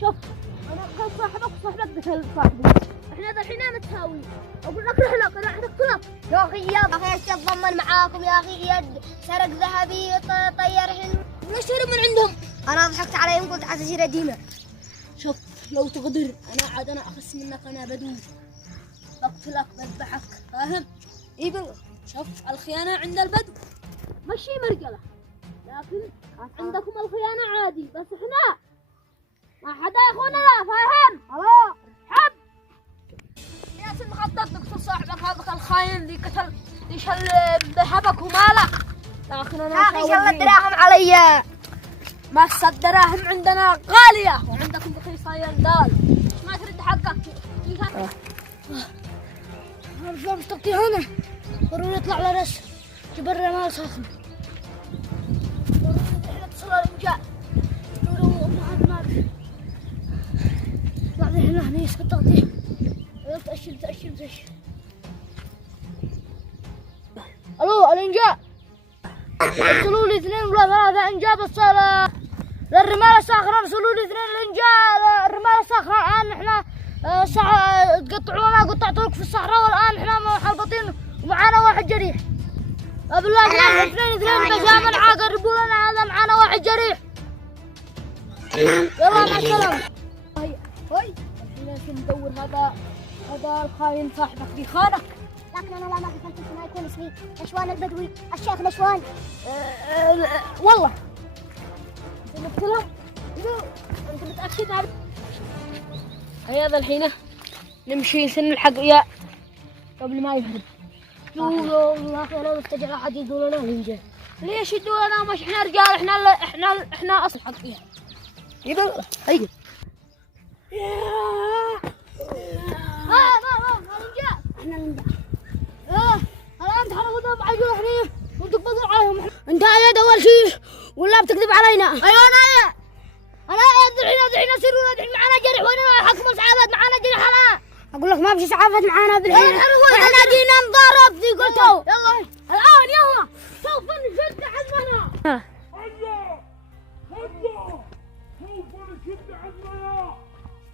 شوف انا ابغى صاحبك وصاحبك قتل صاحبي. احنا الحين نتساوي. اقول لك راح اقتلك. يا اخي يا اخي اتضمن معاكم يا اخي. يد سرق ذهبي طير حلم. نشتري من عندهم. انا ضحكت عليهم قلت عسى ديمه. شوف لو تقدر انا اخس منك. انا بدو بقتلك بذبحك فاهم؟ اي بالله. شوف الخيانة عند البدو مشي مرقلة، لكن عندكم الخيانة عادي. بس احنا ما حدا يخوننا فاهم؟ خلاص حب ياسين مخطط نقتل صاحبك هذاك الخاين اللي قتل اللي شل ذهبك ومالك. لكن انا يا اخي شل الدراهم علي. ما الدراهم عندنا غالية وعندكم رخيصة يا دال. ما ترد حقك. الفلوس مستقطي هنا. ضروري يطلع على رش جبر مال ساخن. اتصل الرجال ضروري ما طلع هنا يسكت تغطيه. تأشر. الو الانجاء. ارسلوا لي 2 ولا 3 انجاء بس للرمال الصاخرة. ارسلوا لي 2 الانجاء الرمال الصاخرة. الان احنا تقطعونا قطع طرق في الصحراء والان احنا محلقطين ومعانا واحد جريح. بالله عليك 2 بجامل قربوا لنا هذا معانا واحد جريح. يلا مع السلامة. هاي الحين ندور هذا الخاين صاحبك بيخانك. لكن انا لا ما فكرت ما يكون اسمي نشوان البدوي الشيخ نشوان. والله نقتله. انت متاكد؟ هيا الحين نمشي نلحق وياه قبل ما يهرب. والله اخي لو استجل احد يدور لنا ننجح. ليش يدور لنا؟ مش احنا رجال. احنا اصل حق فيها. يبا هيا. احنا ننجح. الان تحرقوا بعجول احنا وتقبضوا عليهم. انت يا اول شيء ولا بتكذب علينا؟ ايوه انا الحين سيروا ندعي معنا جريح. وين حكم اسعافات معنا جريح؟ انا اقول لك ما بشي اسعافات معانا بالحين. احنا جينا نضارب في قلتوا. يلا الان يلا سوف نشد عزمنا. سوف نشد عزمنا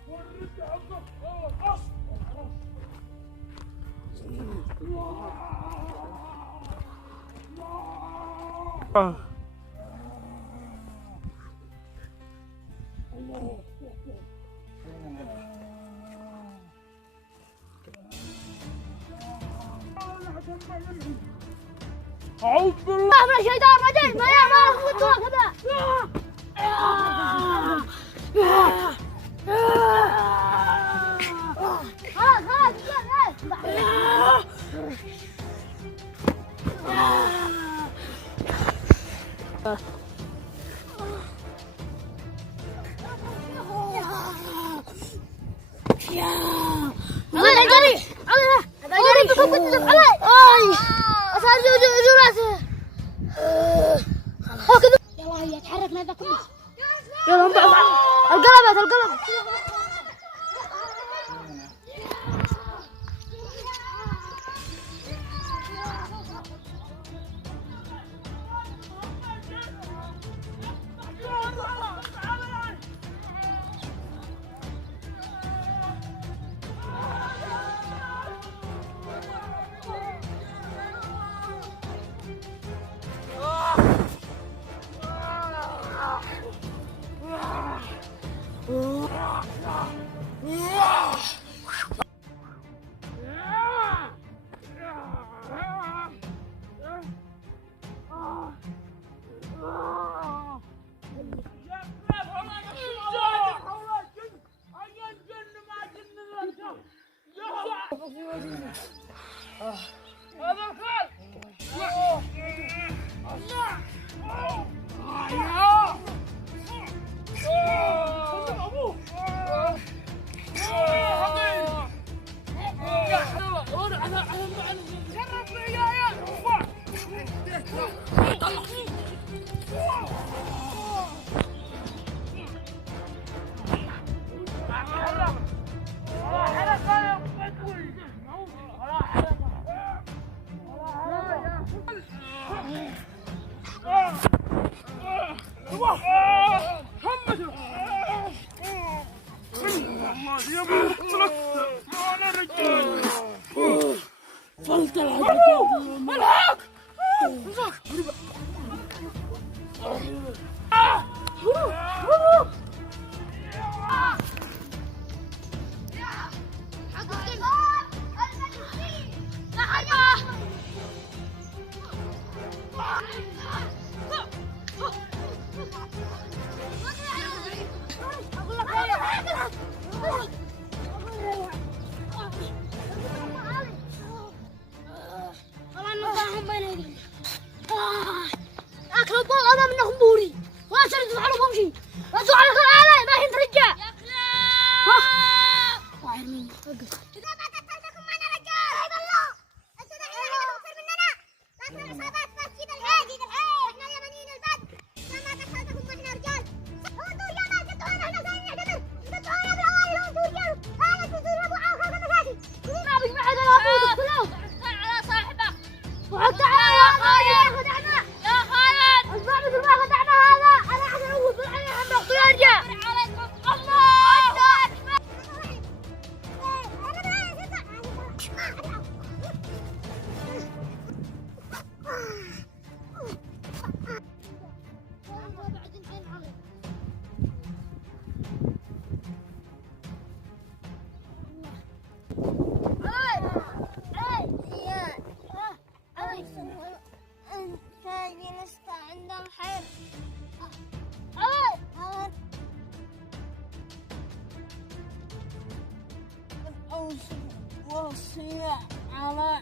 ونرد عزمنا. أعوذ بالله من الشيطان الرجيم. ما أخذتوا كذا. يلا هيا تحركنا ذا كله. يلا انبعث القلب. والله نطلعهم بين ايدينا. اكل الضوء هذا منهم بوري ولا ترد تفعلوا بمشي ردوا على الآلة ما هي ترجع يا كلاب. واحد مين وقف. إذا ما قتلتكم معنا رجال عيب الله. أنتم دحين أكثر مننا. لكن العصابات ماسكين الهادي إحنا اليمنيين البد. إذا ما قتلتكم معنا رجال. هو سوريا ما قطعونا إحنا زي نعتبر. قطعونا بالأوائل هو سوريا. هذا في سوريا أبو عاوخة مساكين. ما بيجمع هذا الأبوك كلهم. على صاحبه. وحتى على يا خالد خدعنا. يا خالد. اسمع مثل ما خدعنا هذا. أنا أحسن أول بالعين هم نقتل أرجع. عليكم الله أكبر. وصي على